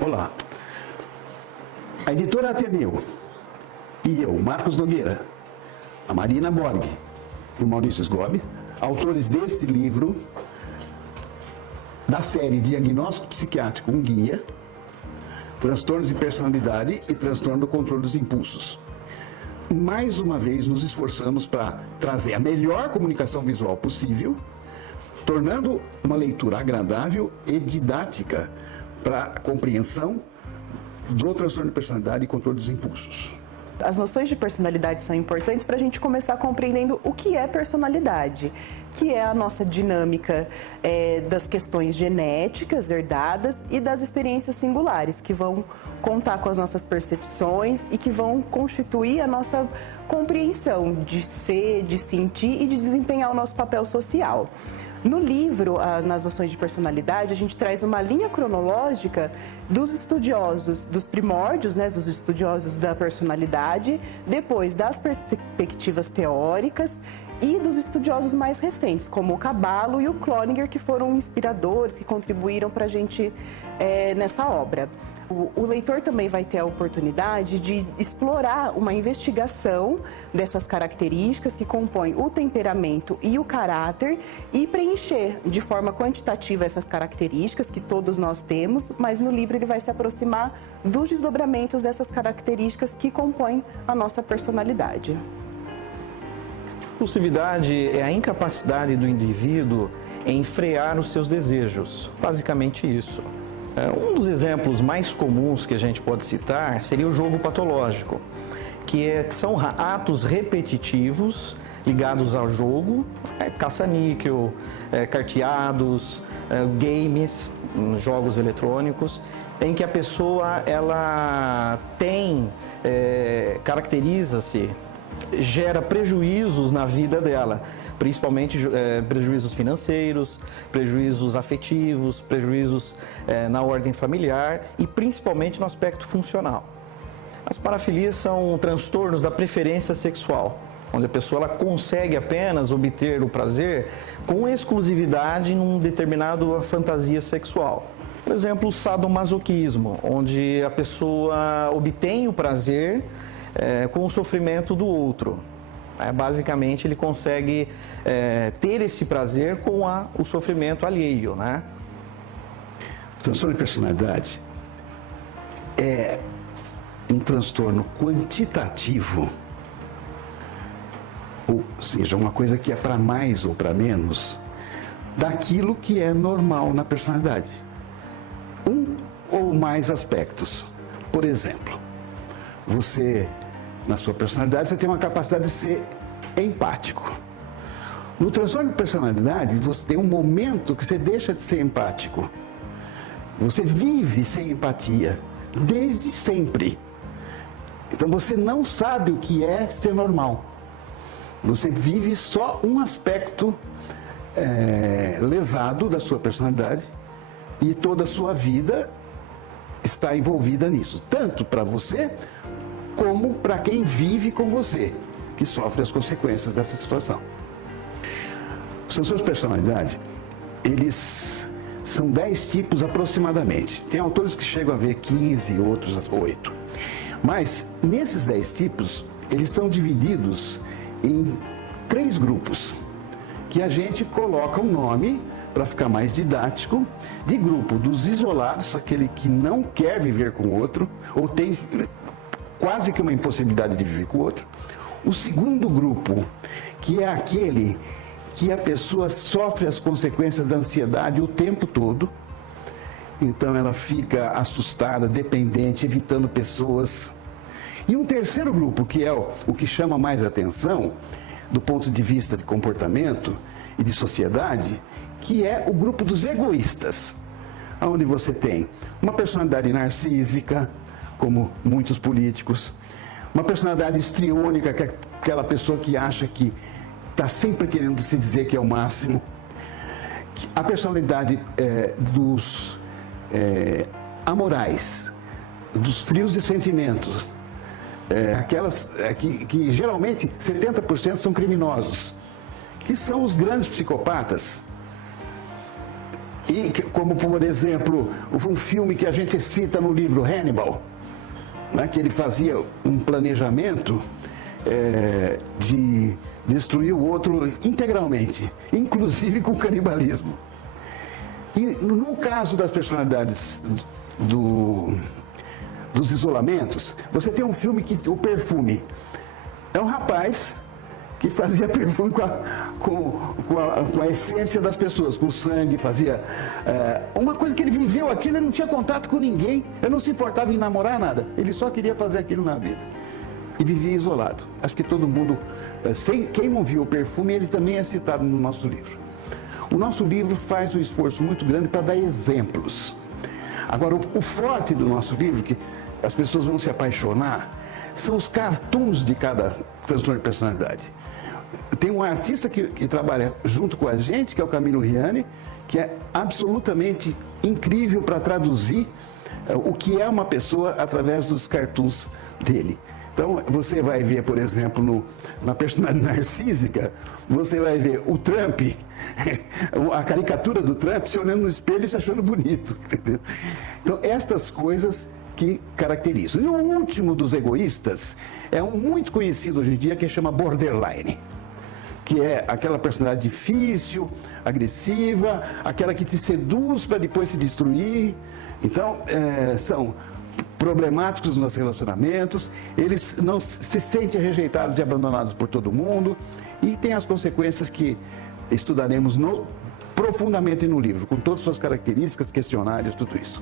Olá, a editora Ateneu e eu, Marcos Nogueira, a Marina Borg e o Maurício Sgobi, autores deste livro, da série Diagnóstico Psiquiátrico, um guia, transtornos de personalidade e transtorno do controle dos impulsos. Mais uma vez nos esforçamos para trazer a melhor comunicação visual possível, tornando uma leitura agradável e didática para a compreensão do transtorno de personalidade e controle dos impulsos. As noções de personalidade são importantes para a gente começar compreendendo o que é personalidade, que é a nossa dinâmica das questões genéticas herdadas e das experiências singulares, que vão contar com as nossas percepções e que vão constituir a nossa compreensão de ser, de sentir e de desempenhar o nosso papel social. No livro, nas noções de personalidade, a gente traz uma linha cronológica dos estudiosos, dos primórdios, dos estudiosos da personalidade, depois das perspectivas teóricas e dos estudiosos mais recentes, como o Caballo e o Cloninger, que foram inspiradores, que contribuíram para a gente nessa obra. O leitor também vai ter a oportunidade de explorar uma investigação dessas características que compõem o temperamento e o caráter e preencher de forma quantitativa essas características que todos nós temos, mas no livro ele vai se aproximar dos desdobramentos dessas características que compõem a nossa personalidade. Impulsividade é a incapacidade do indivíduo em frear os seus desejos, basicamente isso. Um dos exemplos mais comuns que a gente pode citar seria o jogo patológico, que são atos repetitivos ligados ao jogo, caça-níquel, carteados, games, jogos eletrônicos, em que a pessoa ela caracteriza-se, gera prejuízos na vida dela, principalmente prejuízos financeiros, prejuízos afetivos, prejuízos na ordem familiar e principalmente no aspecto funcional. As parafilias são transtornos da preferência sexual, onde a pessoa ela consegue apenas obter o prazer com exclusividade em uma determinada fantasia sexual. Por exemplo, o sadomasoquismo, onde a pessoa obtém o prazer com o sofrimento do outro. Basicamente, ele consegue ter esse prazer com o sofrimento alheio, né? O transtorno de personalidade é um transtorno quantitativo, ou seja, uma coisa que é para mais ou para menos daquilo que é normal na personalidade. Um ou mais aspectos. Por exemplo, na sua personalidade, você tem uma capacidade de ser empático. No transtorno de personalidade, você tem um momento que você deixa de ser empático. Você vive sem empatia, desde sempre. Então você não sabe o que é ser normal. Você vive só um aspecto lesado da sua personalidade e toda a sua vida está envolvida nisso. Tanto para você, como para quem vive com você, que sofre as consequências dessa situação. Os transtornos de personalidade, eles são 10 tipos aproximadamente. Tem autores que chegam a ver 15, outros 8. Mas, nesses 10 tipos, eles estão divididos em 3 grupos, que a gente coloca um nome, para ficar mais didático, de grupo dos isolados, aquele que não quer viver com o outro, ou tem quase que uma impossibilidade de viver com o outro. O segundo grupo, que é aquele que a pessoa sofre as consequências da ansiedade o tempo todo. Então ela fica assustada, dependente, evitando pessoas. E um terceiro grupo, que é o que chama mais atenção, do ponto de vista de comportamento e de sociedade, que é o grupo dos egoístas, onde você tem uma personalidade narcísica, como muitos políticos, uma personalidade histriônica, que é aquela pessoa que acha que está sempre querendo se dizer que é o máximo, a personalidade dos amorais, dos frios de sentimentos, aquelas que geralmente 70% são criminosos, que são os grandes psicopatas. E como, por exemplo, um filme que a gente cita no livro Hannibal, né, que ele fazia um planejamento de destruir o outro integralmente, inclusive com canibalismo. E no caso das personalidades dos isolamentos, você tem um filme que o Perfume é um rapaz que fazia perfume com a essência das pessoas, com o sangue, fazia uma coisa que ele viveu aquilo, ele não tinha contato com ninguém, ele não se importava em namorar nada, ele só queria fazer aquilo na vida e vivia isolado. Acho que todo mundo, quem não viu o Perfume, ele também é citado no nosso livro. O nosso livro faz um esforço muito grande para dar exemplos. Agora, o forte do nosso livro, que as pessoas vão se apaixonar, são os cartoons de cada transtorno de personalidade. Tem um artista que trabalha junto com a gente, que é o Camilo Riani, que é absolutamente incrível para traduzir o que é uma pessoa através dos cartoons dele. Então, você vai ver, por exemplo, na personalidade narcísica, você vai ver o Trump, a caricatura do Trump, se olhando no espelho e se achando bonito, entendeu? Então, estas coisas que caracterizam. E o último dos egoístas é um muito conhecido hoje em dia, que chama borderline, que é aquela personalidade difícil, agressiva, aquela que te seduz para depois se destruir. Então, são problemáticos nos relacionamentos, eles não se sentem rejeitados e abandonados por todo mundo, e tem as consequências que estudaremos profundamente no livro, com todas as suas características, questionários, tudo isso.